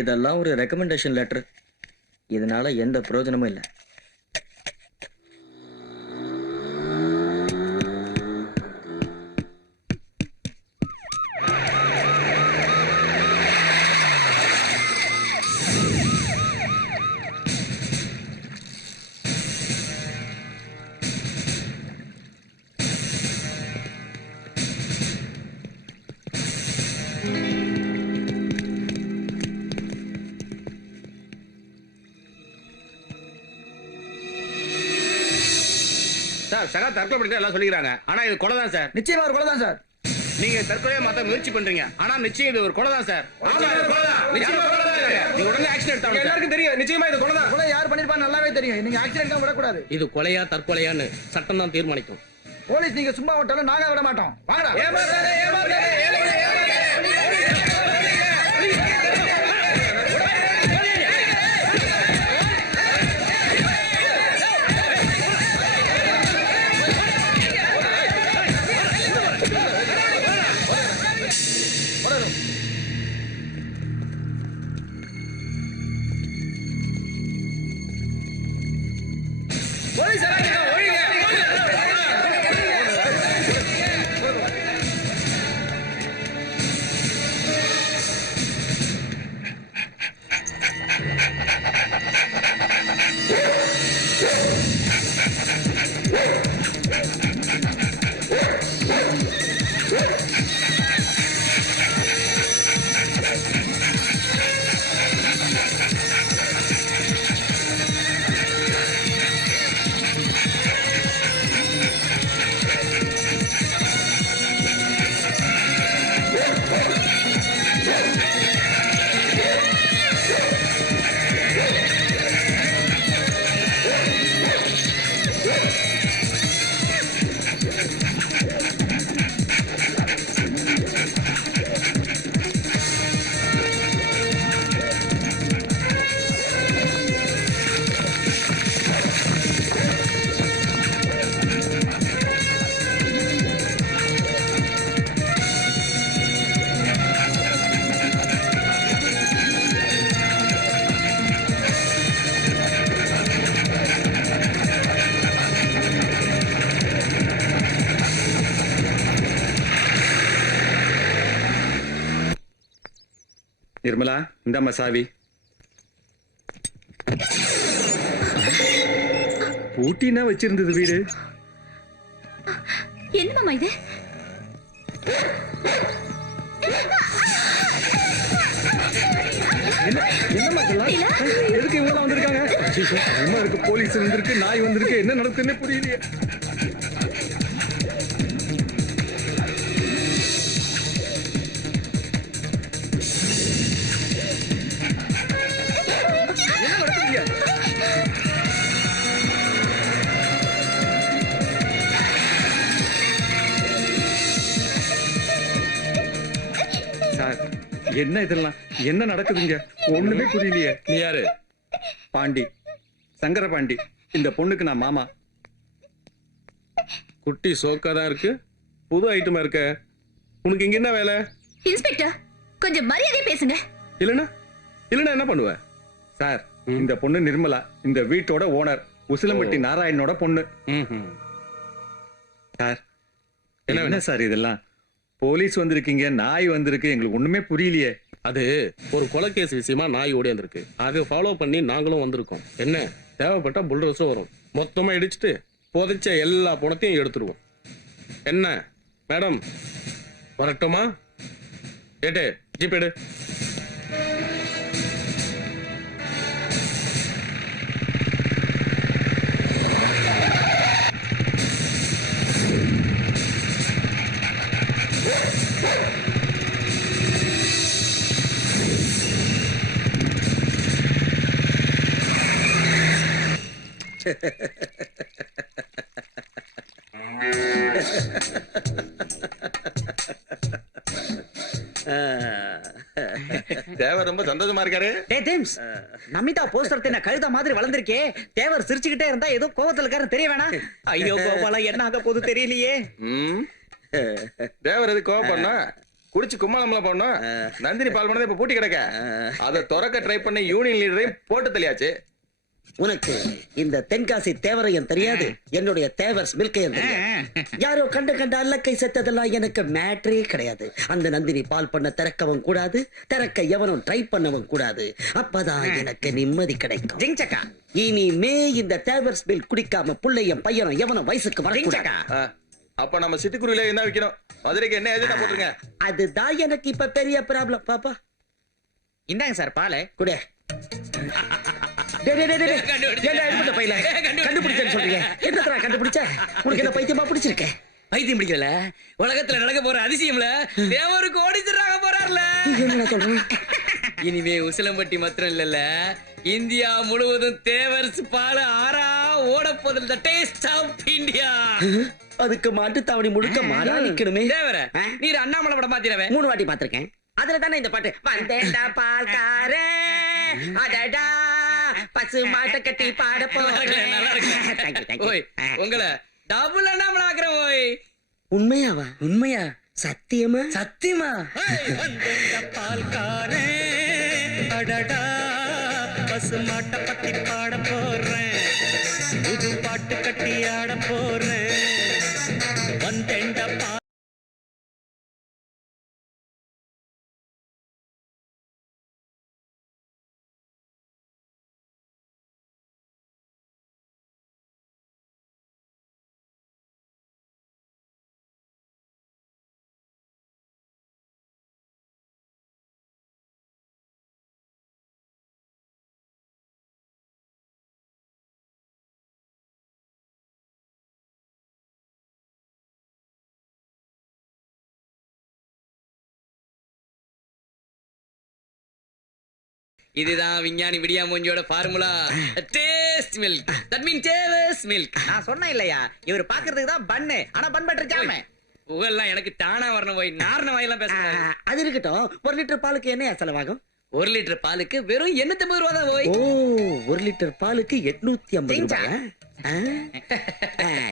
இதெல்லாம் ஒரு recommendation letter இதனால எந்த பிரயோஜனமும் இல்லை. சார் சகா தற்கொலை பண்ணிட்டு எல்லாம் சொல்லிக்கிறாங்க. ஆனா இது கொலை தான் சார். நிச்சயமா ஒரு கொலை தான் சார். நீங்க தற்கொலையை மாத்த முயற்சி பண்றீங்க. ஆனா நிச்சயம் இது ஒரு கொலை தான் சார் ஆமா இது கொலை தான் நிச்சயமா கொலை தான் இது. நீங்க உடனே ஆக்ஷன் எடுத்தாங்க எல்லாருக்கும் தெரியும். நிச்சயமா இது கொலை தான் கொலை யார் பண்ணிருப்பான்னு நல்லாவே தெரியும். நீங்க ஆக்சிடென்ட் விடக்கூடாது. இது கொலையா தற்கொலையான்னு சட்டம் தான் தீர்மானிக்கும். போலீஸ் நீங்க சும்மா விட்டாலும் நாங்க விட மாட்டோம். வாங்கடா. Yeah. நிர்மலா இந்தாம்மா சாவி. பூட்டினா வச்சிருந்தது வீடு? என்ன இது? எதுக்கு இவங்க வந்திருக்காங்க? இருக்கு போலீஸ் வந்திருக்கு நாய் வந்திருக்கு என்ன நடக்குதுன்னு புரியலையே. சார் என்ன இதெல்லாம்? என்ன நடக்குதுங்க? ஒண்ணுமே புரியலையே. நீ யாரு? பாண்டி. சங்கர பாண்டி. இந்த பொண்ணுக்கு நான் மாமா. குட்டி சோக்கா தான் இருக்கு. புது ஐட்டமா இருக்க. உனக்கு இங்க என்ன வேலை? இன்ஸ்பெக்டர் கொஞ்சம் மரியாதை பேசுங்க. இல்லனா இல்லனா என்ன பண்ணுவ? சார் இந்த பொண்ணு நிர்மலா. இந்த வீட்டோட ஓனர். உசிலம்பட்டி நாராயணனோட பொண்ணு. சார் என்ன என்ன சார் இதெல்லாம்? போலீஸ் வந்திருக்கீங்க நாய் வந்திருக்கு எங்களுக்கு ஒண்ணுமே புரியலையே. அது ஒரு கொலைகேஸ் விஷயமா நாய் ஓடியாந்துருக்கு அதை ஃபாலோ பண்ணி நாங்களும் வந்திருக்கோம். என்ன? தேவைப்பட்டா புல்டோஸும் வரும். மொத்தமா இடிச்சிட்டு புதைச்ச எல்லா பணத்தையும் எடுத்துருவோம். என்ன? மேடம் வரட்டுமா? ஏட்டே ஜிபேடு தேவர் ரொம்ப சந்தோஷமா இருக்காரு. டே டேம்ஸ் நமிதா போஸ்டர் தின்ன கழுத மாதிரி வளர்ந்திருக்கே. தேவர் சிரிச்சுக்கிட்டே இருந்தா ஏதோ கோவத்துல இருக்காரு தெரிய வேணாம். ஐயோ கோபாலா என்ன ஆக போகுது தெரியலையே. தேவர் எது கோவப்படனா குடிச்சு கும்மாளம்லாம் பண்ணோம் நந்தினி பால் பண்ணதை இப்ப பூட்டி கிடக்க. அதை திறக்க ட்ரை பண்ண யூனியன் லீடரையும் போட்டு தெரியாச்சு உனக்கு இந்த தென்காசி தேவரையும் தெரியாது? என்னுடைய தேவர்ஸ் மில்கையும் தெரியாது. யாரோ கண்ட கண்ட அல்லக்கை செத்ததெல்லாம் எனக்கு மேட்ரே கிடையாது. அந்த நந்தினி பால் பண்ண திறக்கவும் கூடாது திறக்க எவனும் ட்ரை பண்ணவும் கூடாது. அப்பதான் எனக்கு நிம்மதி கிடைக்கும். ஜிங்சக்கா இனிமே இந்த தேவர்ஸ் மில் குடிக்காம புள்ளையும் பையனும் எவனும் வயசுக்கு ஆ, அப்ப நம்ம சிட்டுக்குருவில என்ன வைக்கணும்? மதுரைக்கு என்ன ஏஜென்டா போட்டுருங்க அதுதான் எனக்கு இப்ப பெரிய ப்ராப்ளம் பாப்பா. இந்தாங்க சார் பால். குடே. பையல? கண்டுபிடிச்சேன்னு சொல்றீங்க. என்னத்தடா கண்டுபிடிச்ச? உனக்கு என்ன பைத்தியமா பிடிச்சிருக்கேன் பைத்தியம் பிடிக்கல. உலகத்துல நடக்க போற அதிசயம்ல தேவருக்கு ஓடிச்சிடறாங்க போறாருல. இனிமே உசிலம்பட்டி மாத்திரம் இல்லல்ல. இந்தியா முழுவதும் தேவர்ஸ் பால் ஆறா ஓட போதில் டேஸ்ட் ஆஃப் இந்தியா அதுக்கு மாட்டுத்தாவணி முழுக்க மாடா நிக்கணுமே. தேவர? நீர் அண்ணாமலை படம் பாத்திரவே மூணு வாட்டி பாத்திருக்கேன் அதுல தானே இந்த பாட்டு? வந்தேன்டா பால்காரே. அடடா. பசு மாட்டை கட்டி பாட. ஓய் உங்களை டபுள் அண்ணாமலை ஆக்குறேன் ஓய்? உண்மையாவா? உண்மையா? சத்தியமா? சத்தியமா? பால்காரே. அடடா பசு மாட்டை பத்தி பாட போறேன். புது பாட்டு கட்டி ஆட போறேன். இதுதான் விஞ்ஞானி விடியா மூஞ்சியோட formula taste milk that mean டேவர்ஸ் milk நான் சொன்னேன் இல்லையா? இவர் பாக்குறதுக்கு தான் பண்ணு ஆனா பன் பட்டர் ஜாம புகழ்லாம் எனக்கு தானா வரணும் போய். நாரண வாயெல்லாம் பேசுறேன் அது இருக்கட்டும். ஒரு லிட்டர் பாலுக்கு என்ன செலவாகும்? ஒரு லிட்டர் பாலுக்கு வெறும் எண்ணூத்தி ஐம்பது ரூபா தான் போய் ஓ ஒரு லிட்டர் பாலுக்கு எட்நூத்தி ஐம்பது ரூபாயா?